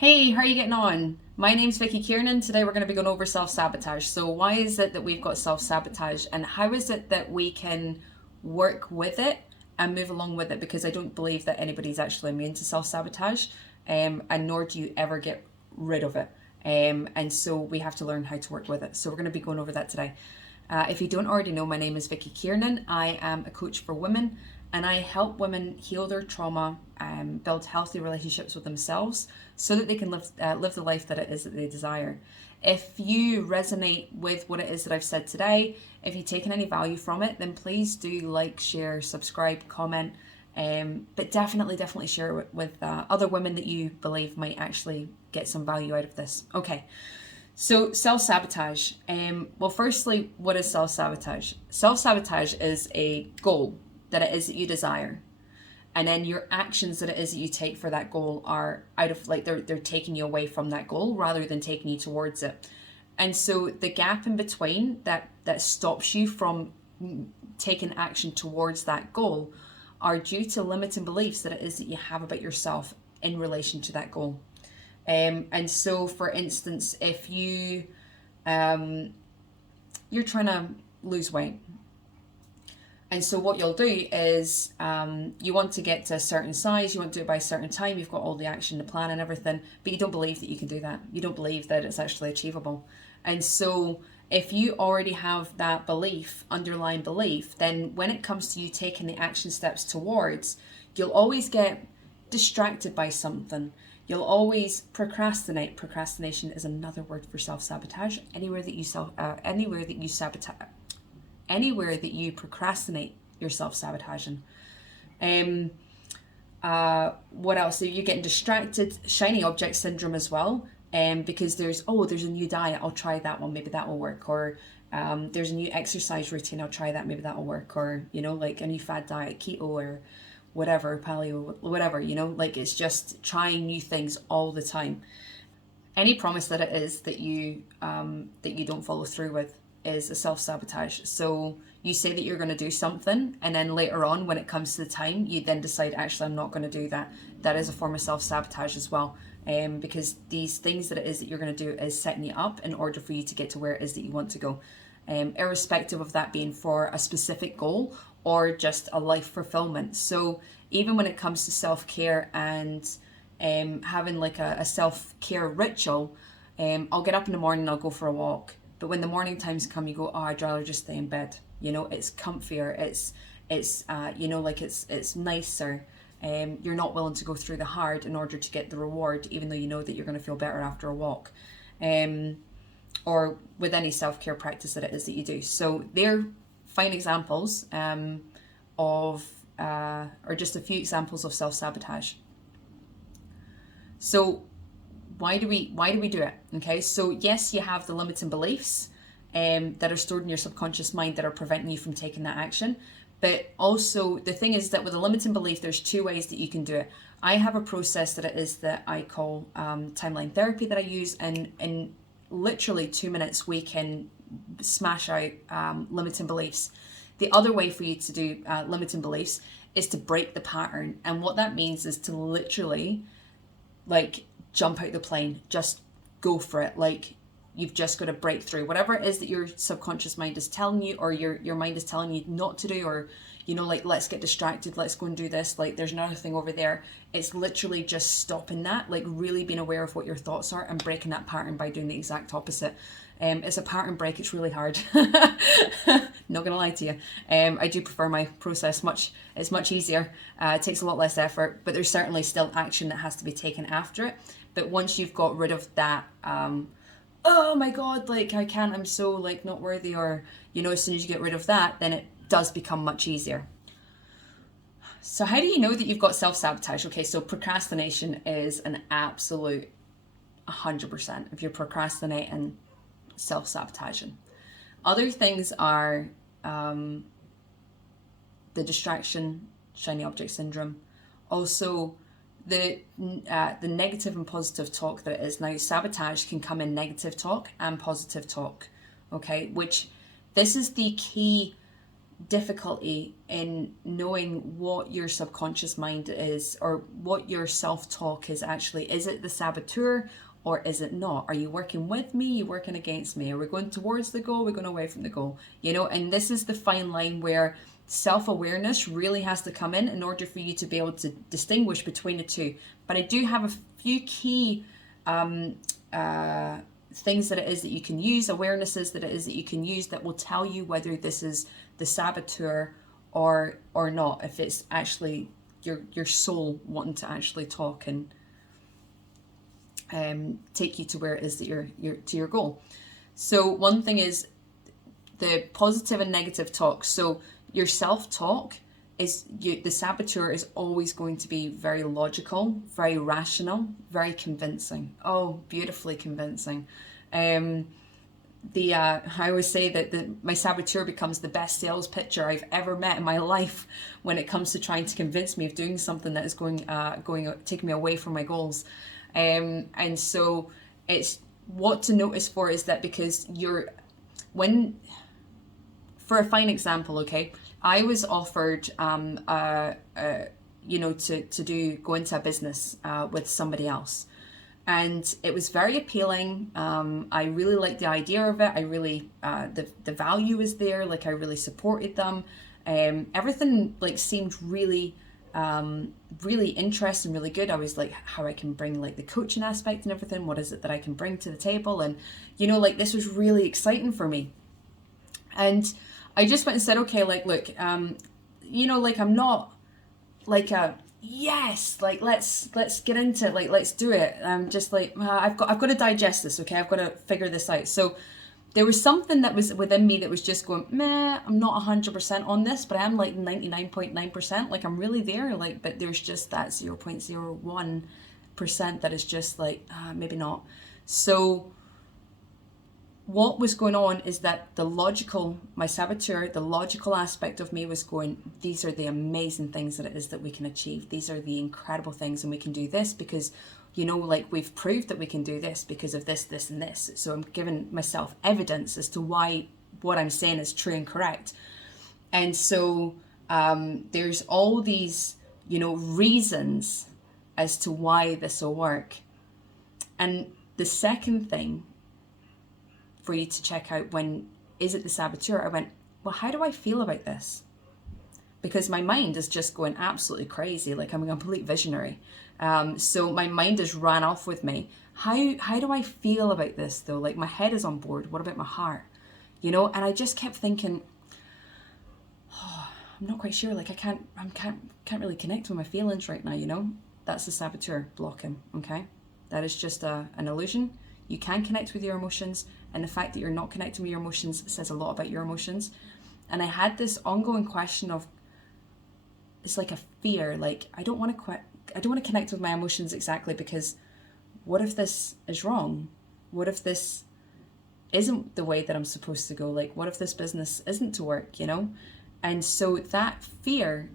Hey, how are you getting on? My name's Vicky Kiernan. Today we're going to be going over self-sabotage. So why is it that we've got self-sabotage and how is it that we can work with it and move along with it? Because I don't believe that anybody's actually immune to self-sabotage, and nor do you ever get rid of it. And so we have to learn how to work with it. So we're going to be going over that today. If you don't already know, my name is Vicky Kiernan. I am a coach for women and I help women heal their trauma and build healthy relationships with themselves so that they can live the life that it is that they desire. If you resonate with what it is that I've said today, if you've taken any value from it, then please do like, share, subscribe, comment, but definitely share it with other women that you believe might actually get some value out of this. Okay. So self-sabotage. Well, firstly, what is self-sabotage? Self-sabotage is a goal that it is that you desire. And then your actions that it is that you take for that goal are out of, like, they're taking you away from that goal rather than taking you towards it. And so the gap in between that stops you from taking action towards that goal are due to limiting beliefs that it is that you have about yourself in relation to that goal. And so, for instance, if you're trying to lose weight, and so what you'll do is you want to get to a certain size, you want to do it by a certain time, you've got all the action, the plan and everything, but you don't believe that you can do that. You don't believe that it's actually achievable. And so if you already have that belief, underlying belief, then when it comes to you taking the action steps towards, you'll always get distracted by something. You'll always procrastinate. Procrastination is another word for self-sabotage. Anywhere that you procrastinate, you're self-sabotaging. What else? So you're getting distracted. Shiny object syndrome as well. Because there's a new diet, I'll try that one, maybe that will work. Or there's a new exercise routine, I'll try that, maybe that will work. Or, like a new fad diet, keto or whatever, paleo, whatever, like it's just trying new things all the time. Any promise that it is that you don't follow through with is a self-sabotage. So you say that you're going to do something and then later on when it comes to the time you then decide, actually I'm not going to do that. That is a form of self-sabotage as well, because these things that it is that you're going to do is setting you up in order for you to get to where it is that you want to go, irrespective of that being for a specific goal or just a life fulfillment. So even when it comes to self-care and having like a self-care ritual, I'll get up in the morning and I'll go for a walk. But when the morning times come, you go, oh, I'd rather just stay in bed. It's comfier. It's nicer. You're not willing to go through the hard in order to get the reward, even though you know that you're going to feel better after a walk. Or with any self-care practice that it is that you do. So they're fine examples or just a few examples of self-sabotage. So why do we do it? Okay, so yes, you have the limiting beliefs that are stored in your subconscious mind that are preventing you from taking that action. But also the thing is that with a limiting belief, there's two ways that you can do it. I have a process that it is that I call timeline therapy that I use, and in literally 2 minutes we can smash out limiting beliefs. The other way for you to do limiting beliefs is to break the pattern, and what that means is to literally like jump out the plane, just go for it. Like you've just got to break through whatever it is that your subconscious mind is telling you, or your mind is telling you not to do, or like, let's get distracted, let's go and do this, like there's another thing over there. It's literally just stopping that, like really being aware of what your thoughts are and breaking that pattern by doing the exact opposite. It's a pattern break. It's really hard. Not gonna lie to you. I do prefer my process it's much easier. It takes a lot less effort, but there's certainly still action that has to be taken after it. But once you've got rid of that, oh my God, like I can't, I'm so like not worthy, or, as soon as you get rid of that, then it does become much easier. So how do you know that you've got self-sabotage? Okay, so procrastination is an absolute 100%. If you're procrastinating, self-sabotaging. Other things are the distraction, shiny object syndrome. Also, the negative and positive talk that it is. Now, sabotage can come in negative talk and positive talk, okay? Which, this is the key difficulty in knowing what your subconscious mind is, or what your self-talk is actually. Is it the saboteur or is it not? Are you working with me? Are you working against me? Are we going towards the goal? Are we going away from the goal? You know, and this is the fine line where self-awareness really has to come in order for you to be able to distinguish between the two. But I do have a few key things that it is that you can use, awarenesses that it is that you can use, that will tell you whether this is the saboteur or not, if it's actually your soul wanting to actually talk and take you to where it is that you're to your goal. So one thing is the positive and negative talk. So your self-talk is, the saboteur is always going to be very logical, very rational, very convincing. Oh, beautifully convincing. I always say that my saboteur becomes the best sales pitcher I've ever met in my life when it comes to trying to convince me of doing something that is taking me away from my goals. And so it's what to notice for is that, because for a fine example, okay, I was offered, go into a business with somebody else. And it was very appealing. I really liked the idea of it. I really, the value is there. Like, I really supported them. Everything like seemed really, really interesting, really good. I was like, how I can bring like the coaching aspect and everything. What is it that I can bring to the table? And, like this was really exciting for me. And I just went and said, okay, like, look, like I'm not like a, yes, like let's get into it, like let's do it. I'm just like, I've got to digest this, okay? I've got to figure this out. So there was something that was within me that was just going, meh, I'm not 100% on this, but I am like 99.9%. Like I'm really there, like, but there's just that 0.01% that is just like, maybe not. So what was going on is that my saboteur, the logical aspect of me was going, these are the amazing things that it is that we can achieve. These are the incredible things, and we can do this because, like we've proved that we can do this because of this, this, and this. So I'm giving myself evidence as to why what I'm saying is true and correct. And so there's all these, reasons as to why this will work. And the second thing for you to check out, when is it the saboteur, I went, well, how do I feel about this? Because my mind is just going absolutely crazy. Like I'm a complete visionary. So my mind has ran off with me. How do I feel about this though? Like my head is on board. What about my heart? And I just kept thinking, I'm not quite sure. Like I can't really connect with my feelings right now. That's the saboteur blocking. Okay. That is just an illusion. You can connect with your emotions, and the fact that you're not connecting with your emotions says a lot about your emotions. And I had this ongoing question of, it's like a fear, like I don't want to connect with my emotions exactly, because what if this is wrong? What if this isn't the way that I'm supposed to go? Like, what if this business isn't to work, And so that fear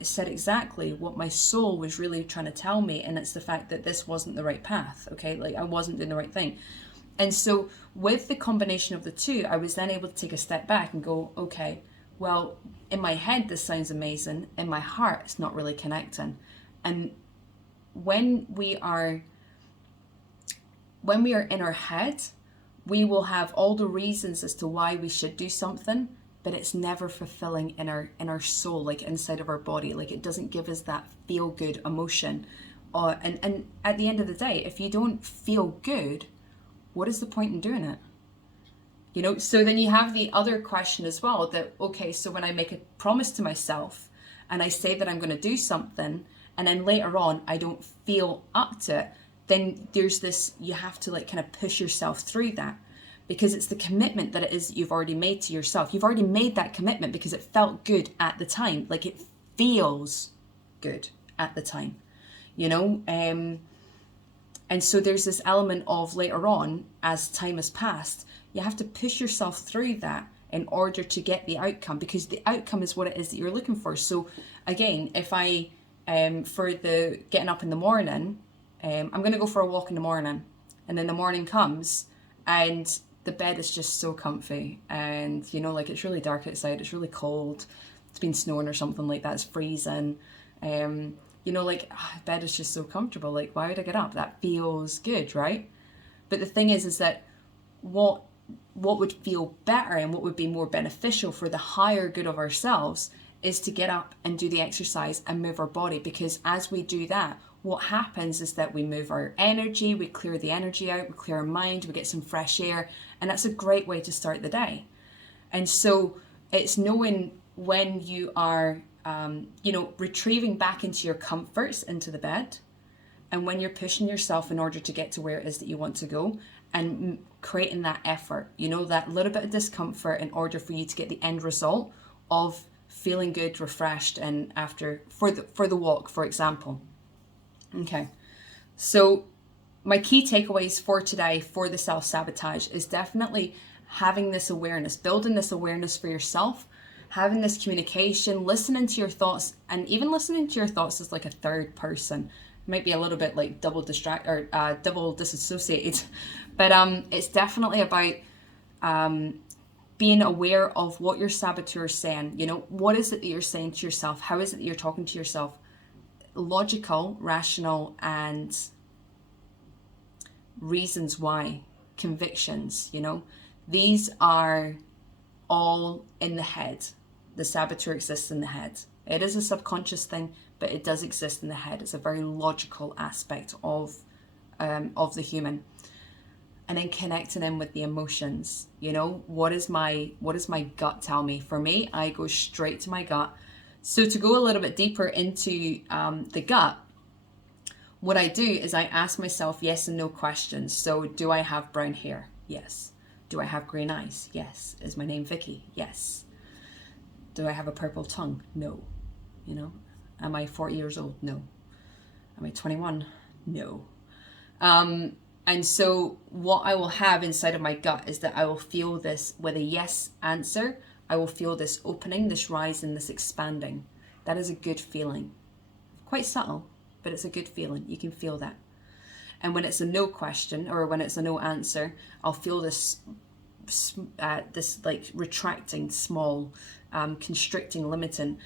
said exactly what my soul was really trying to tell me, and it's the fact that this wasn't the right path, okay? Like I wasn't doing the right thing. And so with the combination of the two, I was then able to take a step back and go, okay, well, in my head this sounds amazing, in my heart it's not really connecting. And when we are in our head, we will have all the reasons as to why we should do something, but it's never fulfilling in our soul, like inside of our body. Like it doesn't give us that feel good emotion. And at the end of the day, if you don't feel good, what is the point in doing it? So then you have the other question as well, that, okay, so when I make a promise to myself and I say that I'm going to do something, and then later on I don't feel up to it, then there's this, you have to like kind of push yourself through that, because it's the commitment that it is that you've already made to yourself. You've already made that commitment because it felt good at the time. Like it feels good at the time, and so there's this element of later on, as time has passed, you have to push yourself through that in order to get the outcome, because the outcome is what it is that you're looking for. So again, if I, for the getting up in the morning, I'm going to go for a walk in the morning, and then the morning comes and the bed is just so comfy, and you know, like it's really dark outside, it's really cold, it's been snowing or something like that, it's freezing. You know, like bed is just so comfortable. Like, why would I get up? That feels good, right? But the thing is that what would feel better and what would be more beneficial for the higher good of ourselves is to get up and do the exercise and move our body, because as we do that, what happens is that we move our energy, we clear the energy out, we clear our mind, we get some fresh air, and that's a great way to start the day. And so it's knowing when you are, you know, retrieving back into your comforts, into the bed, and when you're pushing yourself in order to get to where it is that you want to go, and creating that effort, you know, that little bit of discomfort in order for you to get the end result of feeling good, refreshed, and after for the walk, for example. Okay, so my key takeaways for today for the self-sabotage is definitely having this awareness, building this awareness for yourself, having this communication, listening to your thoughts, and even listening to your thoughts as like a third person. It might be a little bit like double disassociated, but it's definitely about being aware of what your saboteur is saying. You know, what is it that you're saying to yourself? How is it that you're talking to yourself? Logical, rational, and reasons why, convictions, you know, these are all in the head. The saboteur exists in the head. It is a subconscious thing, but it does exist in the head. It's a very logical aspect of the human. And then connecting in with the emotions, you know, what does my gut tell me? For me, I go straight to my gut. So to go a little bit deeper into the gut, what I do is I ask myself yes and no questions. So do I have brown hair? Yes. Do I have green eyes? Yes. Is my name Vicky? Yes. Do I have a purple tongue? No. You know, am I 40 years old? No. Am I 21? No. And so what I will have inside of my gut is that I will feel this with a yes answer. I will feel this opening, this rising, this expanding. That is a good feeling. Quite subtle, but it's a good feeling. You can feel that. And when it's a no question, or when it's a no answer, I'll feel this like retracting, small, constricting, limiting,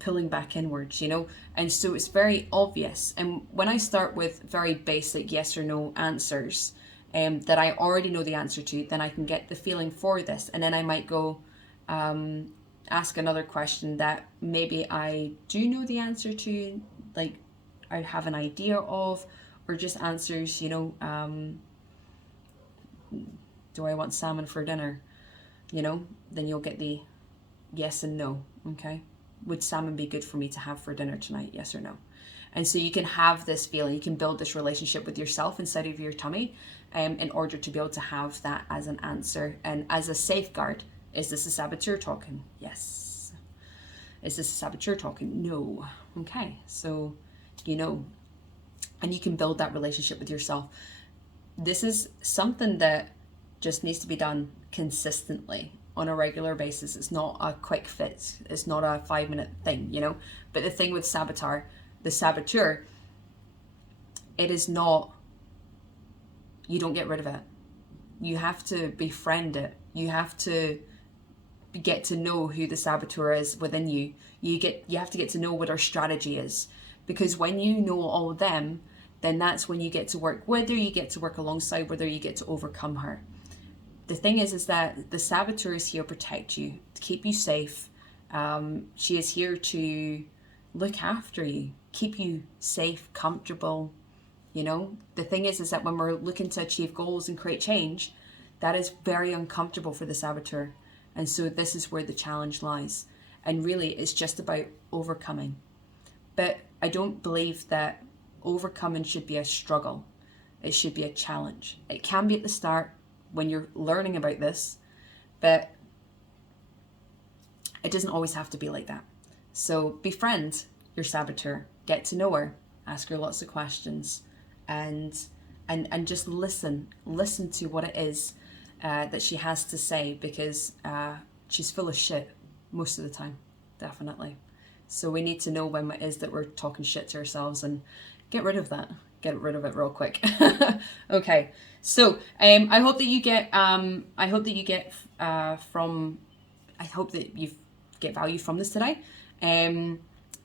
pulling back inwards, you know. And so it's very obvious. And when I start with very basic yes or no answers that I already know the answer to, then I can get the feeling for this. And then I might go ask another question that maybe I do know the answer to, like I have an idea of, or just answers, you know, do I want salmon for dinner? You know, then you'll get the yes and no, okay? Would salmon be good for me to have for dinner tonight, yes or no? And so you can have this feeling, you can build this relationship with yourself inside of your tummy in order to be able to have that as an answer and as a safeguard. Is this a saboteur talking? Yes. Is this a saboteur talking? No. Okay, so you know, and you can build that relationship with yourself. This is something that just needs to be done consistently on a regular basis. It's not a quick fix. It's not a 5-minute thing, you know. But the thing with the saboteur, it is not, you don't get rid of it. You have to befriend it. You have to get to know who the saboteur is within you. You have to get to know what our strategy is. Because when you know all of them, then that's when you get to work with her, you get to work alongside with her, you get to overcome her. The thing is that the saboteur is here to protect you, to keep you safe. She is here to look after you, keep you safe, comfortable. You know, the thing is that when we're looking to achieve goals and create change, that is very uncomfortable for the saboteur. And so this is where the challenge lies. And really, it's just about overcoming. But I don't believe that overcoming should be a struggle. It should be a challenge. It can be at the start when you're learning about this, but it doesn't always have to be like that. So befriend your saboteur, get to know her, ask her lots of questions, and just listen to what it is that she has to say, because she's full of shit most of the time, definitely. So we need to know when it is that we're talking shit to ourselves and get rid of that. get rid of it real quick. Okay, so I hope that you get value from this today.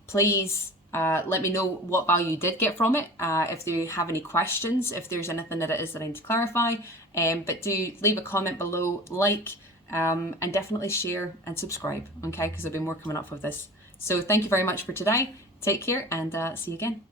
Please let me know what value you did get from it. If you have any questions, if there's anything that it is that I need to clarify, but do leave a comment below, and definitely share and subscribe, okay? Because there'll be more coming up with this. So thank you very much for today. Take care, and see you again.